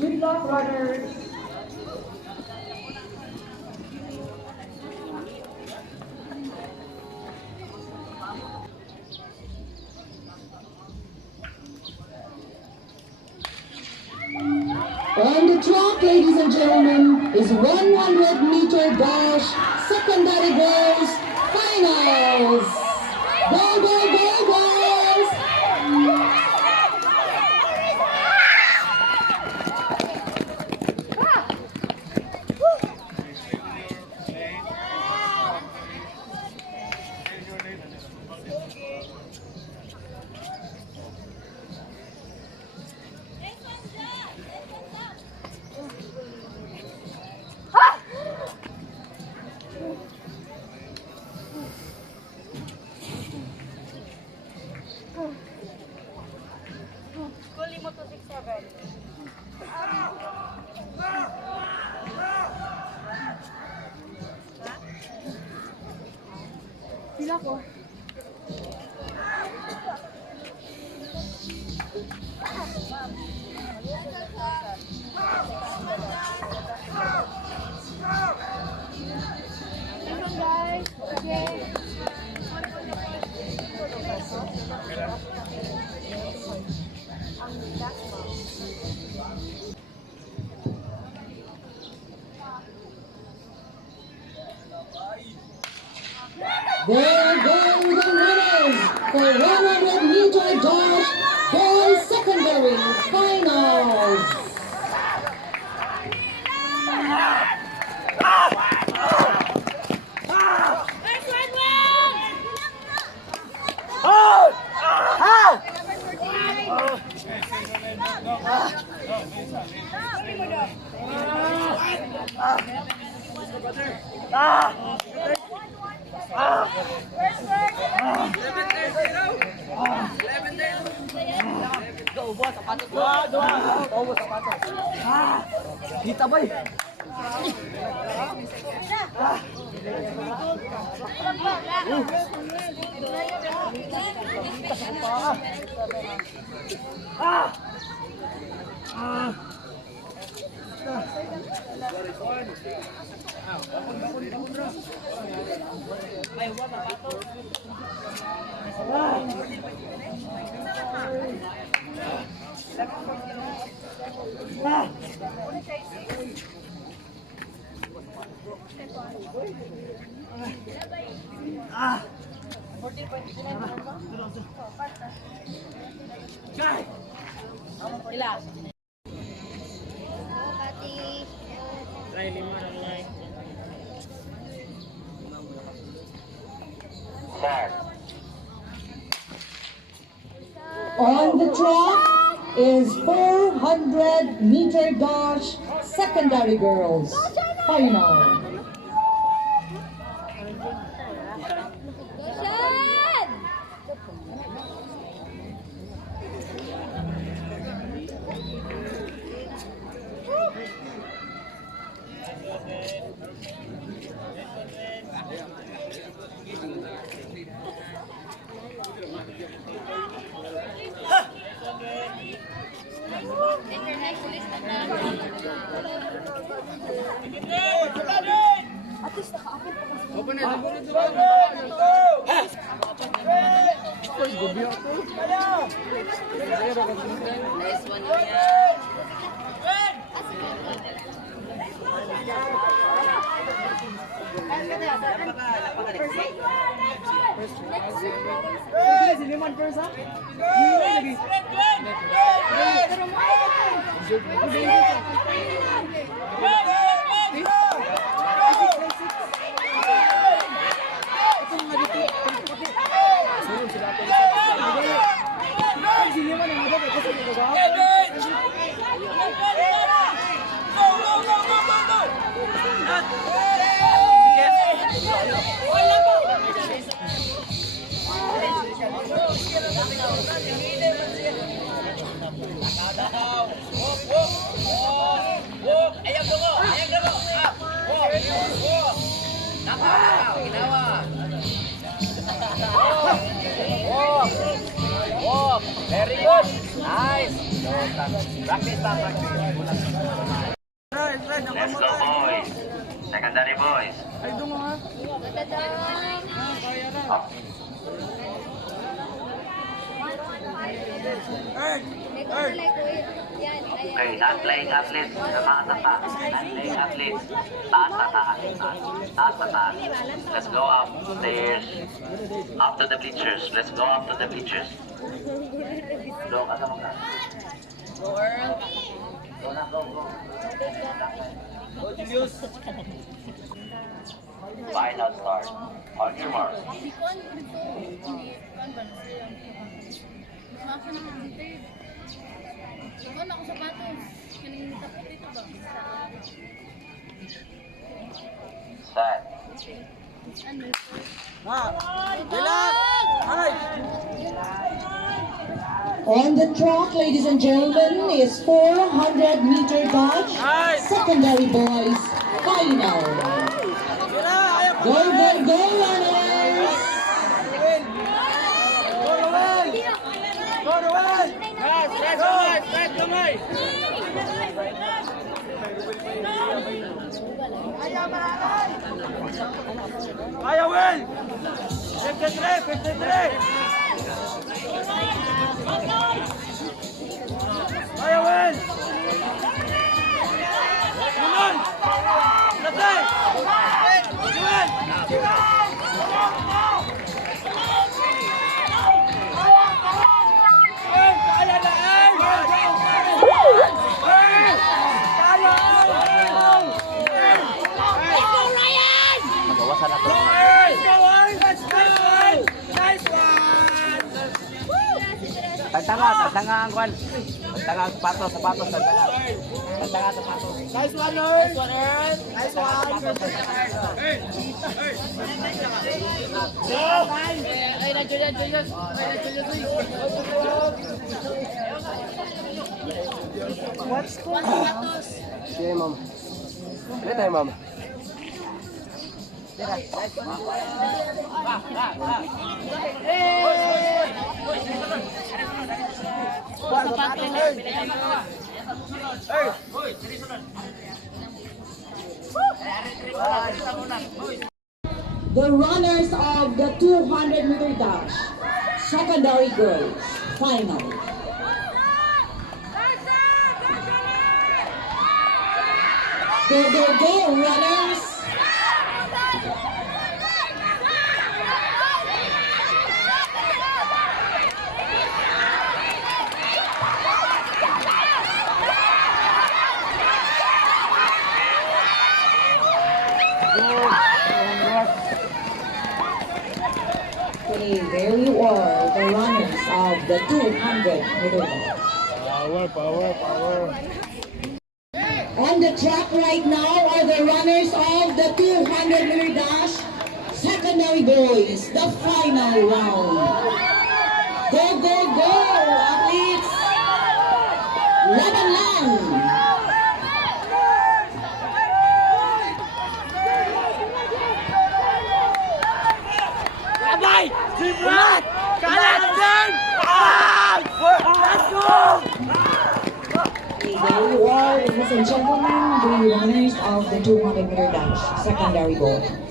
Good luck, runners. On the track, ladies and gentlemen, is 100-meter dash secondary girls finals. Go, go, go, girls! Sila ko. Guys, okay. There go the winners for 100-meter dash girls secondary finals. Kita boy. Ila. On the track is 400-meter dash secondary girls final. Nice one yan. Very good. Nice. Practice pa, practice. Let's go, boys. Secondary boys. Ay, doon nga. Up. Okay, non-playing athletes. Namakatapa. Non-playing athletes. Taas na taas. Taas na taas. Let's go upstairs. Up to the bleachers. Let's go up to the bleachers. Go, ka sa mga. Go na, go, go. Final start. On your mark. Set. On the track, ladies and gentlemen, is 400-meter dodge, secondary boys, final. Go, go, go, runners! Kaya, Will! 53, 53! Kaya, Will! Sunod! Lati! Will! Kaya na, Magawasan ako. Tagtanga ang kwan. Tagtanga ang sapatos, tagtanga. Tagtanga ang sapatos. Nice one, Earl! Nice one! Ay, na Julius. What's going Sige, mama. Sige tayo, mama. The runners of the 200-meter dash, secondary girls, final. Go, go, go, runners! Okay, there you are, the runners of the 200-meter dash. Power. On the track right now are the runners of the 200-meter dash, secondary boys, the final round. Go, go, go, athletes! Laban lang! Abay! Zibrat! Kalat din! Let's go! There you are, ladies and gentlemen, the runners of the 200-meter dash, secondary boys.